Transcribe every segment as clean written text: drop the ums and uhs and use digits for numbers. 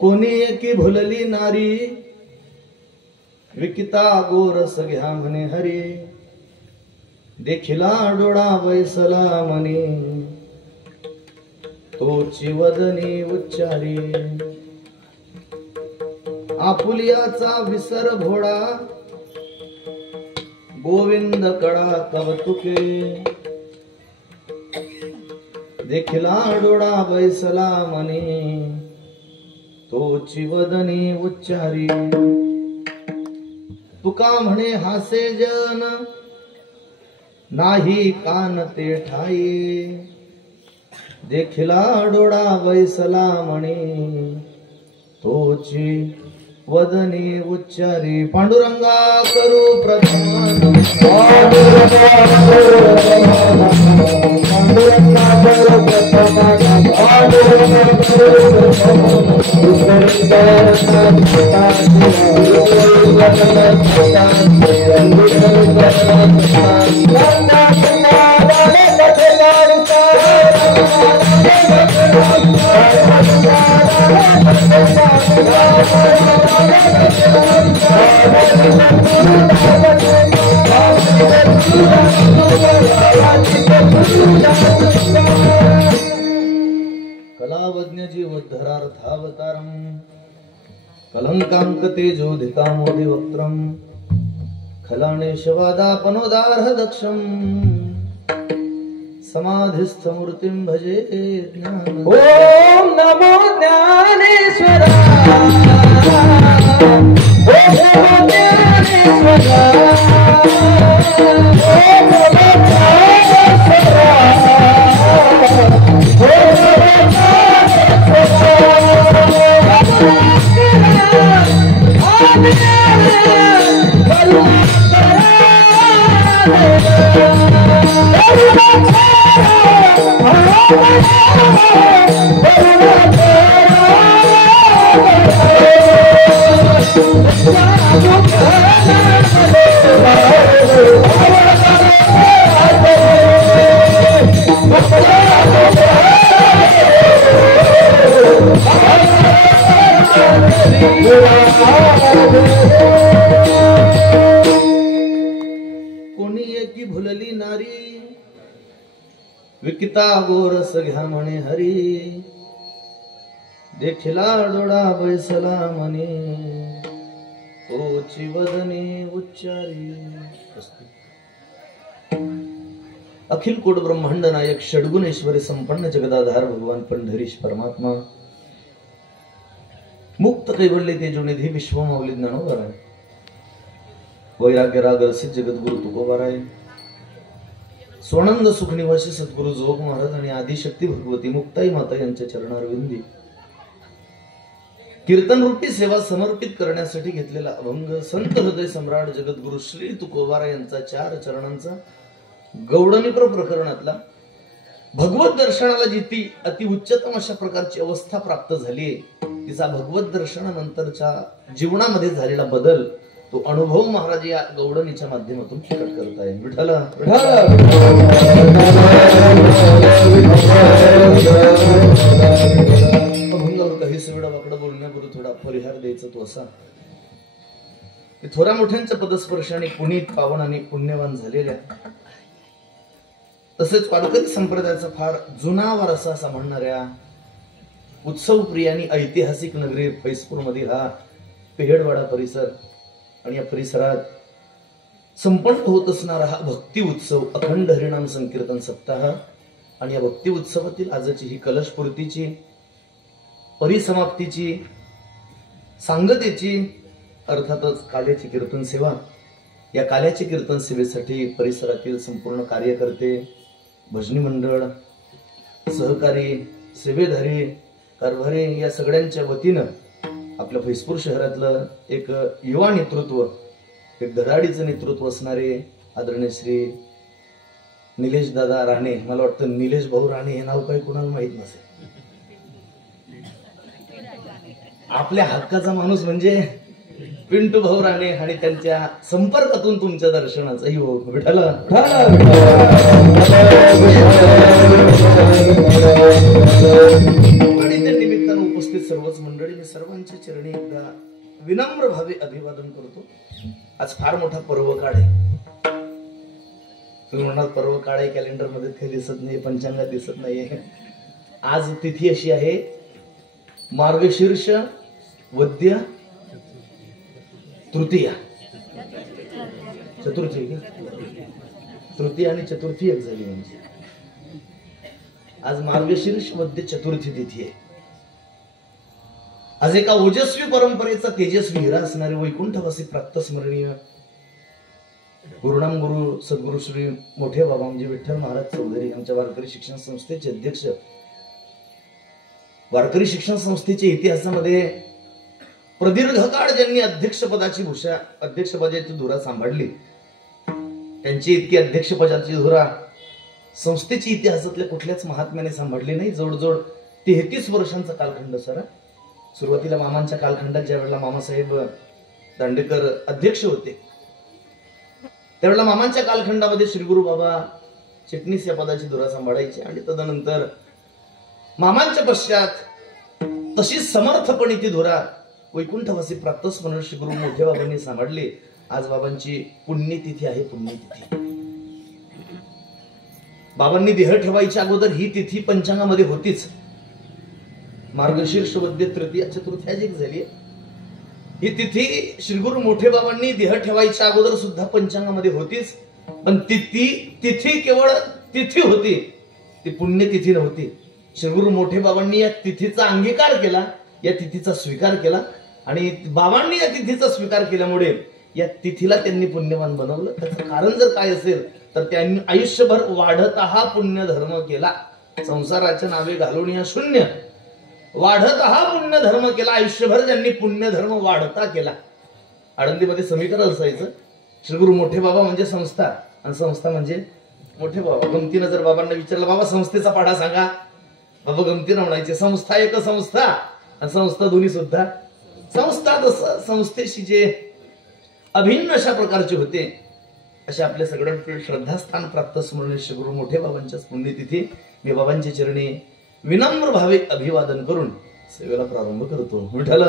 कोणी एकी भुलली नारी विकिता गोरस घ्या म्हणे हरी देखिला डोळा बैसला म्हणे तोची वदनी उच्चारी आपुलियाचा विसर भोळा गोविंद कडा कवतुके देखिला डोळा बैसला म्हणे तोची वदनी उच्चारी तुका म्हणे हासे जन नाही कान ते ठाई देखिला डोळा बैसला म्हणे तोची वदनी उच्चारी पांडुरंगा करू प्रथम कलावज्ञ जीवोद्धरार्थावतारम कलंकांक तेजोधिकामोदि वक्त्रम खलाणेशवादापनोदार्ह दक्षम समाधिस्थ मूर्तिं भजे ज्ञान ओम नमो ज्ञानेश्वरा ओम नमो ज्ञानेश्वरा ओम नमो ज्ञानेश्वरा कोणी एकी भुलली नारी विकिता गोरस घ्या म्हणे हरी देखिला डोळा बैसला म्हणे तोची वदनी उच्चारी अखिल कोट ब्रह्मांड नायक षडगुणेश्वरी संपन्न जगदाधार भगवान पंढरीश परमात्मा मुक्त कैवल्य तेजोनिधी विश्वमाऊली ज्ञानोबराय वैराग्य राग रसिक जगद्गुरु तुकोबाराय स्वानंद सुख निवासी सद्गुरु जोग महाराज आणि आदिशक्ती भगवती मुक्ताई माता यांच्या चरणारविंदी कीर्तन रूपी सेवा समर्पित करण्यासाठी घेतलेला अभंग संत हृदय सम्राट जगद्गुरु श्री तुकोबारा यांचा 4 चरणांचा गौडनिप्र प्रकरणातला भगवत दर्शनाला जिती अति उच्चतम अशा प्रकारची अवस्था प्राप्त झाली तिचा भगवत दर्शनानंतरच्या जीवनामध्ये झालेला बदल तो अनुभव महाराज या गौडनीच्या माध्यमातून प्रकट करताय विठ्ठल अभंगावर काही सगळं वाकडं बोलण्यापूर्वी थोडा परिहार द्यायचा तो असा की थोड्या मोठ्यांच्या पदस्पर्शाने पुनीत पावन आणि पुण्यवान झालेल्या तसेच वारकरी संप्रदायाचा फार जुना वारसा असा म्हणणाऱ्या उत्सव प्रिय आणि ऐतिहासिक नगरी फैजपूर मधील हा पेहेडवाडा परिसर आणि या परिसरात संपन्न होत असणारा हा भक्ती उत्सव अखंड हरिनाम संकीर्तन सप्ताह आणि या भक्ती उत्सवातील आजची ही कलशपूर्तीची परिसमाप्तीची सांगतेची अर्थातच काल्याची कीर्तन सेवा या काल्याची कीर्तन सेवेसाठी परिसरातील संपूर्ण कार्यकर्ते भजनी मंडळ सहकारी सेवेधारी कारभारी या सगळ्यांच्या वतीनं आपल्या फैजपूर शहरातलं एक युवा नेतृत्व एक धडाडीचं नेतृत्व असणारे आदरणीय श्री निलेश दादा राणे मला वाटतं निलेश भाऊ राणे हे नाव काही कुणाला माहित नसेल आपल्या हक्काचा माणूस म्हणजे पिंटू भाऊ राणे आणि त्यांच्या संपर्कातून तुमच्या दर्शनाचा योग विठ्ठल आणि त्या निमित्तानं उपस्थित सर्वच मंडळी, मी सर्वांच्या चरणी एकदा विनम्र भावे अभिवादन करतो. आज फार मोठा पर्व काळ आहे. तुम्ही म्हणाल पर्व काळ आहे, कॅलेंडर मध्ये काही दिसत नाही, पंचांगात दिसत नाहीये. आज तिथी अशी आहे मार्गशीर्ष वद्य तृतीया. चतुर्थी तृतीया आणि चतुर्थी एक झाली. म्हणजे आज मार्गशीर्ष वद्य चतुर्थी तिथी आहे. आज एका ओजस्वी परंपरेचा तेजस्वी हिरा असणारे वैकुंठवासी प्राप्तस्मरणीय गुरुनाम गुरु सद्गुरु श्री मोठे बाबा म्हणजे विठ्ठल महाराज चौधरी आमच्या वारकरी शिक्षण संस्थेचे अध्यक्ष. वारकरी शिक्षण संस्थेच्या इतिहासामध्ये प्रदीर्घ काळ ज्यांनी अध्यक्षपदाची धुरा सांभाळली, त्यांची इतकी अध्यक्षपदाची धुरा संस्थेची इतिहासातल्या कुठल्याच महात्म्याने सांभाळली नाही. जवळजवळ 33 वर्षांचा कालखंड सर. सुरुवातीला मामांच्या कालखंडात ज्या वेळेला मामासाहेब दांडेकर अध्यक्ष होते, त्यावेळेला मामांच्या कालखंडामध्ये श्री गुरु बाबा चिटणीस या पदाची धुरा सांभाळायची. आणि तदनंतर मामांच्या पश्चात तशीच समर्थपणे ती धुरा वैकुंठवासी प्राप्तस्मरण श्री गुरु मोठे बाबांनी सांभाळली. आज बाबांची पुण्यतिथी आहे. पुण्यतिथी बाबांनी देह ठेवायच्या अगोदर ही तिथी पंचांगामध्ये होतीच. मार्गशीर्ष वद्य तृतीया चतुर्थी आज एक झाली. ही तिथी श्री गुरु मोठे बाबांनी देह ठेवायच्या अगोदर सुद्धा पंचांगामध्ये होतीच. पण तिथी केवळ तिथी होती, ती पुण्यतिथी नव्हती. श्री गुरु मोठे बाबांनी या तिथीचा अंगीकार केला, या तिथीचा स्वीकार केला. आणि बाबांनी या तिथीचा स्वीकार केल्यामुळे या तिथीला त्यांनी पुण्यवान बनवलं. त्याचं कारण जर काय असेल तर त्यांनी आयुष्यभर वाढता हा पुण्य धर्म केला. संसाराच्या नावे घालून या शून्य वाढत हा पुण्य धर्म केला. आयुष्यभर ज्यांनी पुण्य धर्म वाढता केला. आळंदीमध्ये समीकरण असायचं, श्री गुरु मोठे बाबा म्हणजे संस्था आणि संस्था म्हणजे मोठे बाबा. गमतीनं जर बाबांना विचारलं बाबा संस्थेचा पाढा सांगा, बाबा गमतीनं म्हणायचे संस्था एक संस्था आणि संस्था दोन्ही सुद्धा संस्था. तसं संस्थेशी जे अभिन्न अशा प्रकारचे होते, अशा आपल्या सगळ्यांकडे श्रद्धास्थान प्राप्त स्मरण श्री गुरु मोठे बाबांच्याच पुण्यतिथी मी बाबांच्या चरणी विनम्र भावे अभिवादन करून सेवेला प्रारंभ करतो. विठ्ठल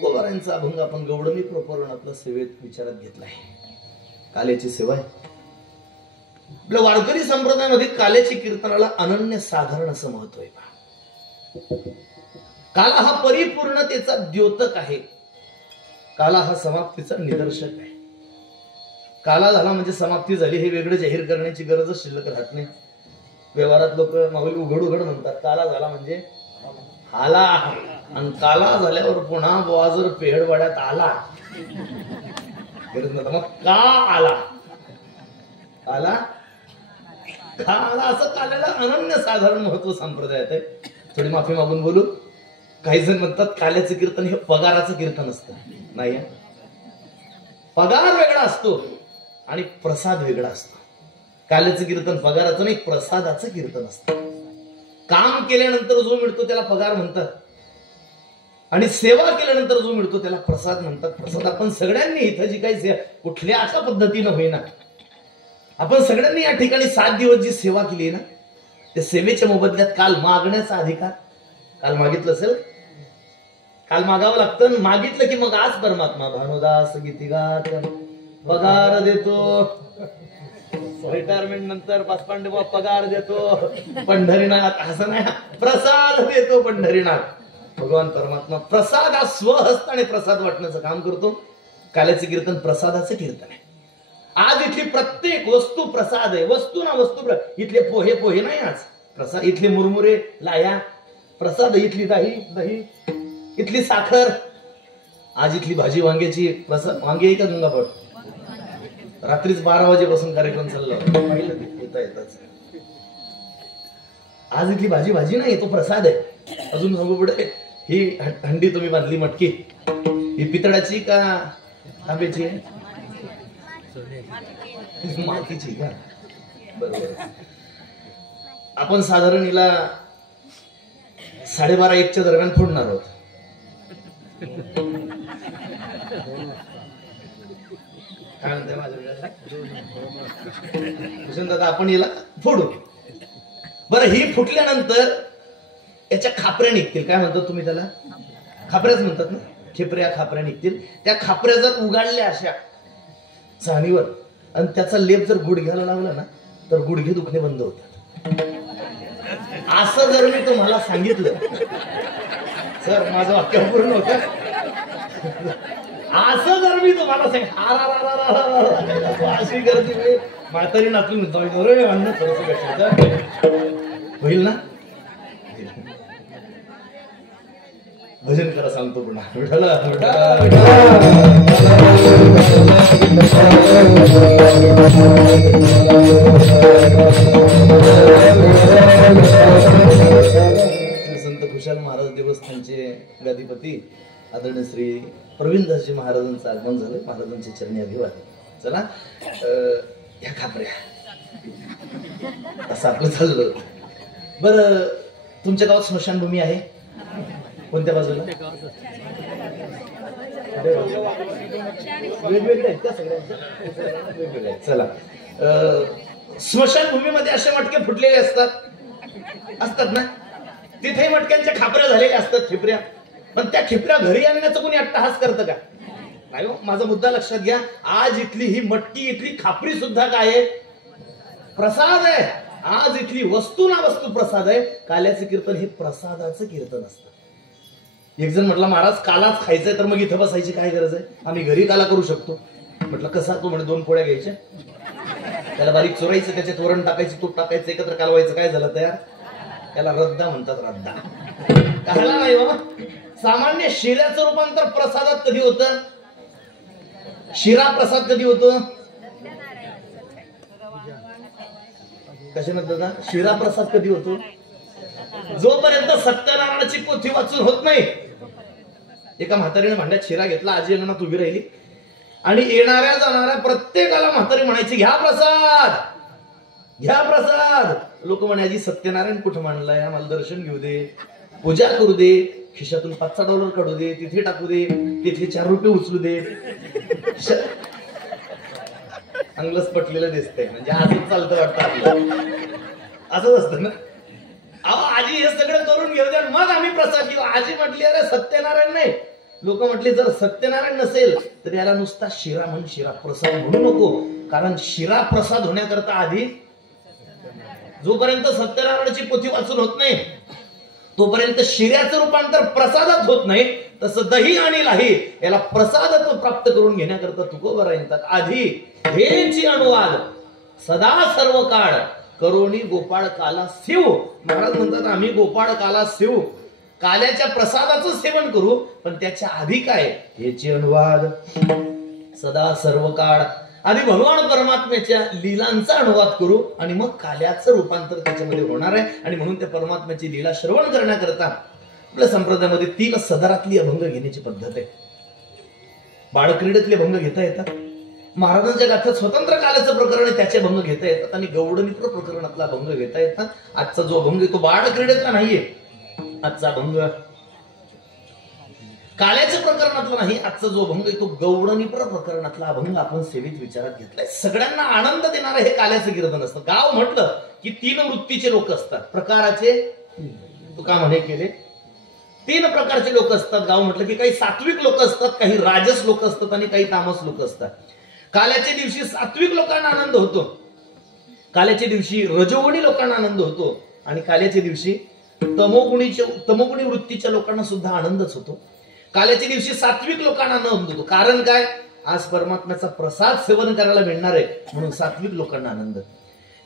तुकोबारांचा अभंग आपण गवडणी प्रकरण आपल्या सेवेत विचारात घेतलाय. काल्याची सेवा आहे. आपल्या वारकरी संप्रदायामध्ये काल्याची कीर्तनाला अनन्य साधारण असं महत्व आहे. काला हा परिपूर्णतेचा द्योतक आहे. काला हा समाप्तीचा निदर्शक आहे. काला झाला म्हणजे समाप्ती झाली हे वेगळं जाहीर करण्याची गरजच शिल्लक राहत नाही. व्यवहारात लोक माऊली उघड उघड म्हणतात काला झाला म्हणजे आला, आणि काला झाल्यावर पुन्हा बुवा जर पेहडवाड्यात आला मग का आला आला आला असं काल्याला अनन्य साधारण महत्व संप्रदायात आहे. थोडी माफी मागून बोलू. काही जण म्हणतात काल्याचं कीर्तन हे पगाराचं कीर्तन असतं. नाही, पगार वेगळा असतो आणि प्रसाद वेगळा असतो. काल्याचं कीर्तन पगाराचं नाही, प्रसादाचं कीर्तन असतं. काम केल्यानंतर जो मिळतो त्याला पगार म्हणतात आणि सेवा केल्यानंतर जो मिळतो त्याला प्रसाद म्हणतात. प्रसाद आपण सगळ्यांनी इथं जी काही कुठल्या अशा पद्धतीनं होईना, आपण सगळ्यांनी या ठिकाणी 7 दिवस जी सेवा केली ना, त्या सेवेच्या मोबदल्यात काल मागण्याचा अधिकार. काल मागितलं असेल, काल मागावं लागतं. मागितलं की मग आज परमात्मा भानुदास गीतिगात पगार देतो. रिटायरमेंट नंतर पाचपांडे पगार देतो. पंढरीनाथ असं नाही, प्रसाद देतो पंढरीनाथ. भगवान परमात्मा प्रसाद स्वहस्ताने प्रसाद वाटण्याचं काम करतो. काल्याचे कीर्तन प्रसादाचं कीर्तन आहे. आज इथली प्रत्येक वस्तू प्रसाद आहे. वस्तू ना वस्तू. इथले पोहे पोहे नाही आज प्रसाद. इथले मुरमुरे लाया प्रसाद. इथली दही, इथली साखर. आज इथली भाजी वांग्याची प्रसाद. वांगे का गंगाफळ रात्रीच 12 वाजेपासून कार्यक्रम चालला येता येताच. आज इथली भाजी नाही, तो प्रसाद आहे. अजून सांगू पुढे. ही हंडी तुम्ही बांधली मटकी, ही पितळाची का तांब्याची आहे? मातीची का? बरोबर. आपण साधारण हिला 12:30-1च्या दरम्यान फोडणार आहोत. काय म्हणते भूषण दादा, आपण याला फोडू. बरं, ही फुटल्यानंतर याच्या खापऱ्या निघतील. काय म्हणतात तुम्ही त्याला? खापऱ्याच म्हणतात ना. खेपऱ्या खापऱ्या निघतील. त्या खापऱ्या जर उगाडल्या अशा चाणीवर आणि त्याचा लेप जर गुडघ्याला लावला ना तर गुडघे दुखणे बंद होतात. असं जर मी तुम्हाला सांगितलं, सर माझं वाक्य पूर्ण होत, असं जर मी तुम्हाला सांगितलं अशी गर्दी म्हातारी नाचून अन्न थोडस होईल ना. भजन करा सांगतो पुन्हा. संत खुशाल महाराज देवस्थानचे गादीपती आदरणीय श्री प्रवीणदासजी महाराजांचं आगमन झालं. महाराजांचे चरणी अभिवादन. चला, ह्या खापऱ्या असं आपलं चाललं. बरं, तुमच्या गावात स्मशानभूमी आहे? कोणत्या बाजूला? वेगवेगळे आहेत का सगळ्यांच्या? वेगवेगळे आहेत. चला, स्मशानभूमीमध्ये असे मटके फुटलेले असतात ना. तिथे मटक्यांच्या खापऱ्या झालेल्या असतात, खेपऱ्या. पण त्या खेपऱ्या घरी आणण्याचं कोणी अट्टहास करतं का? नाही हो. माझा मुद्दा लक्षात घ्या. आज इथली ही मटकी, इथली खापरी सुद्धा काय आहे? प्रसाद आहे. आज इथली वस्तू ना वस्तू प्रसाद आहे. काल्याचं कीर्तन हे प्रसादाचं कीर्तन असतं. एक जण म्हटलं, महाराज कालाच खायचंय तर मग इथं बसायची काय गरज आहे? आम्ही घरी काला करू शकतो. म्हटलं कसा? तो म्हणे 2 पोळ्या घ्यायच्या, त्याला बारीक चुरायचं, त्याच्यात वरण टाकायचं, तूप टाकायचं, एकत्र कालवायचं. काय झालं तयार? त्याला रद्दा म्हणतात. रद्दा कशाला नाही बाबा. सामान्य शिऱ्याचं रूपांतर प्रसादात कधी होतं? शिरा प्रसाद कधी होतो? कशा म्हणतात? शिरा प्रसाद कधी होतो? जोपर्यंत सत्यनारायणाची पोथी वाचून होत नाही. एका म्हातारीने भांड्यात शिरा घेतला, आजी अंगणात उभी राहिली आणि येणाऱ्या जाणाऱ्या प्रत्येकाला म्हातारी म्हणायची, घ्या प्रसाद, घ्या प्रसाद. लोक म्हणायची, सत्यनारायण कुठं मांडलाय? आम्हाला दर्शन घेऊ दे, पूजा करू दे, खिशातून $5 काढू दे, तिथे टाकू दे, तिथे ₹4 उचलू दे. चांगलंच पटलेलं दिसतंय. म्हणजे असंच चालतं वाटतं आपलं. असंच असतं ना. अहो आजी हे सगळं करून घेऊ द्या, मग आम्ही प्रसाद घेऊ. आजी म्हटली, अरे सत्यनारायण नाही. लोक म्हटले, जर सत्यनारायण नसेल तर याला नुसता शिरा म्हण, शिरा प्रसाद म्हणू नको. कारण शिरा प्रसाद होण्याकरता आधी, जोपर्यंत सत्यनारायणाची पोथी वाचून होत नाही तोपर्यंत शिऱ्याचं रूपांतर प्रसादात होत नाही. तसं दही आणि लाही याला प्रसादत्व प्राप्त करून घेण्याकरता तुकोबरा येतात. आधी हेची अनुवाद सदा सर्व काळ करोनी गोपाळ काला शिव. महाराज म्हणतात, आम्ही गोपाळ काला शिव काल्याच्या प्रसादाचं सेवन करू, पण त्याच्या आधी काय? याची अनुवाद सदा सर्व काळ. आधी भगवान परमात्म्याच्या लीलांचा अनुवाद करू आणि मग काल्याचं रूपांतर त्याच्यामध्ये होणार आहे. आणि म्हणून त्या परमात्म्याची लीला श्रवण करण्याकरता आपल्या संप्रदायामध्ये 3 सदरातली अभंग घेण्याची पद्धत आहे. बाळक्रीडेतले भंग घेता येतात, महाराजांच्या गाथ्यात स्वतंत्र कालाचं प्रकरण आहे त्याचे भंग घेता येतात, आणि गौडनित्र प्रकरणातला भंग घेता येतात. आजचा जो भंग आहे तो बाळक्रीडेतला नाहीये. आजचा भंग काल्याच्या प्रकरणातला नाही. आजचा जो भंग आहे तो गौडनिप्र प्रकरणातला अभंग आपण सेवेत विचारात घेतलाय. सगळ्यांना आनंद देणारं हे काल्याचं कीर्तन असतं. गाव म्हटलं की 3 वृत्तीचे लोक असतात. प्रकाराचे तुका म्हणे केले 3 प्रकारचे लोक असतात. गाव म्हटलं की काही सात्विक लोक असतात, काही राजस लोक असतात आणि काही तामस लोक असतात. काल्याच्या दिवशी सात्विक लोकांना आनंद होतो, काल्याच्या दिवशी रजोगुणी लोकांना आनंद होतो, आणि काल्याच्या दिवशी तमोगुणी वृत्तीच्या लोकांना सुद्धा आनंदच होतो. काल्याच्या दिवशी सात्विक लोकांना आनंद होतो. कारण काय? आज परमात्म्याचा प्रसाद सेवन करायला मिळणार आहे म्हणून सात्विक लोकांना आनंद.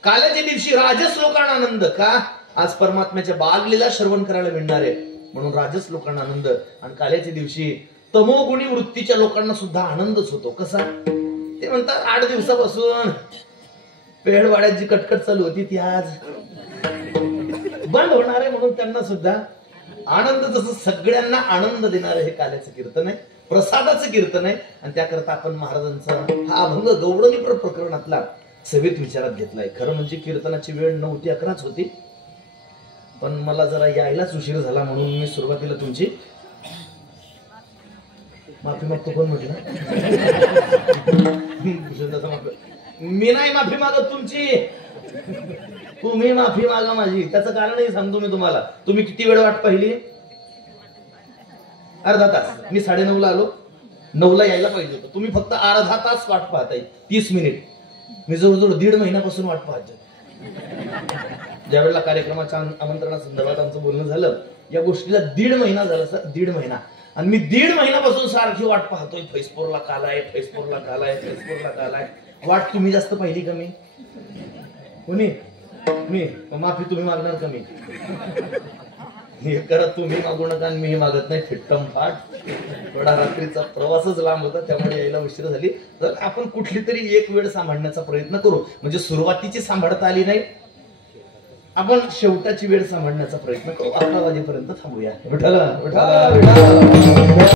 काल्याच्या दिवशी राजस लोकांना आनंद. का? आज परमात्म्याच्या बागलीला श्रवण करायला मिळणार आहे म्हणून राजस लोकांना आनंद. आणि काल्याच्या दिवशी तमोगुणी वृत्तीच्या लोकांना सुद्धा आनंदच होतो. कसा? ते म्हणतात 8 दिवसापासून पेडवाड्यात जी कटकट चालू होती ती आज बंद होणार आहे म्हणून त्यांना सुद्धा आनंद. जसं सगळ्यांना आनंद देणारं हे काल्याचं कीर्तन आहे, प्रसादाचं कीर्तन आहे. आणि त्याकरता आपण महाराजांचा हा अभंग गौडनिप्र प्रकरणातला सभेत विचारात घेतलाय. खरं म्हणजे कीर्तनाची वेळ 9 ते 11च होती, पण मला जरा यायलाच उशीर झाला म्हणून मी सुरुवातीला तुमची माफी मागतो. कोण म्हटलं? मी नाही माफी मागत तुमची, तुम्ही माफी मागा माझी. त्याचं कारणही सांगतो मी तुम्हाला. तुम्ही किती वेळ वाट पाहिली? अर्धा तास. मी 9:30ला आलो, 9ला यायला पाहिजे होतं. तुम्ही फक्त अर्धा तास वाट पाहताय, 30 मिनिट. मी जवळजवळ 1.5 महिन्यापासून वाट पाहतो. ज्या वेळेला कार्यक्रमाच्या आमंत्रणासंदर्भात आमचं बोलणं झालं, या गोष्टीला 1.5 महिना झाला सर, 1.5 महिना. आणि मी 1.5 महिन्यापासून सारखी वाट पाहतोय. फैसपूरला कालाय, फैसपूरला कालाय, फैसपूरला कालाय. वाट तुम्ही जास्त पाहिली का मी? कोणी? मी. माफी तुम्ही मागणार का? मी. हे करा तुम्ही मागू नका आणि मी मागत नाही. फिट्टम फाट. थोडा रात्रीचा प्रवासच लांब होता, त्यामुळे यायला उशीर झाली. तर आपण कुठली तरी एक वेळ सांभाळण्याचा प्रयत्न करू. म्हणजे सुरुवातीची सांभाळता आली नाही, आपण शेवटाची वेळ सांभाळण्याचा प्रयत्न करू. 11 वाजेपर्यंत थांबूया. विठाला विठाला विठाला.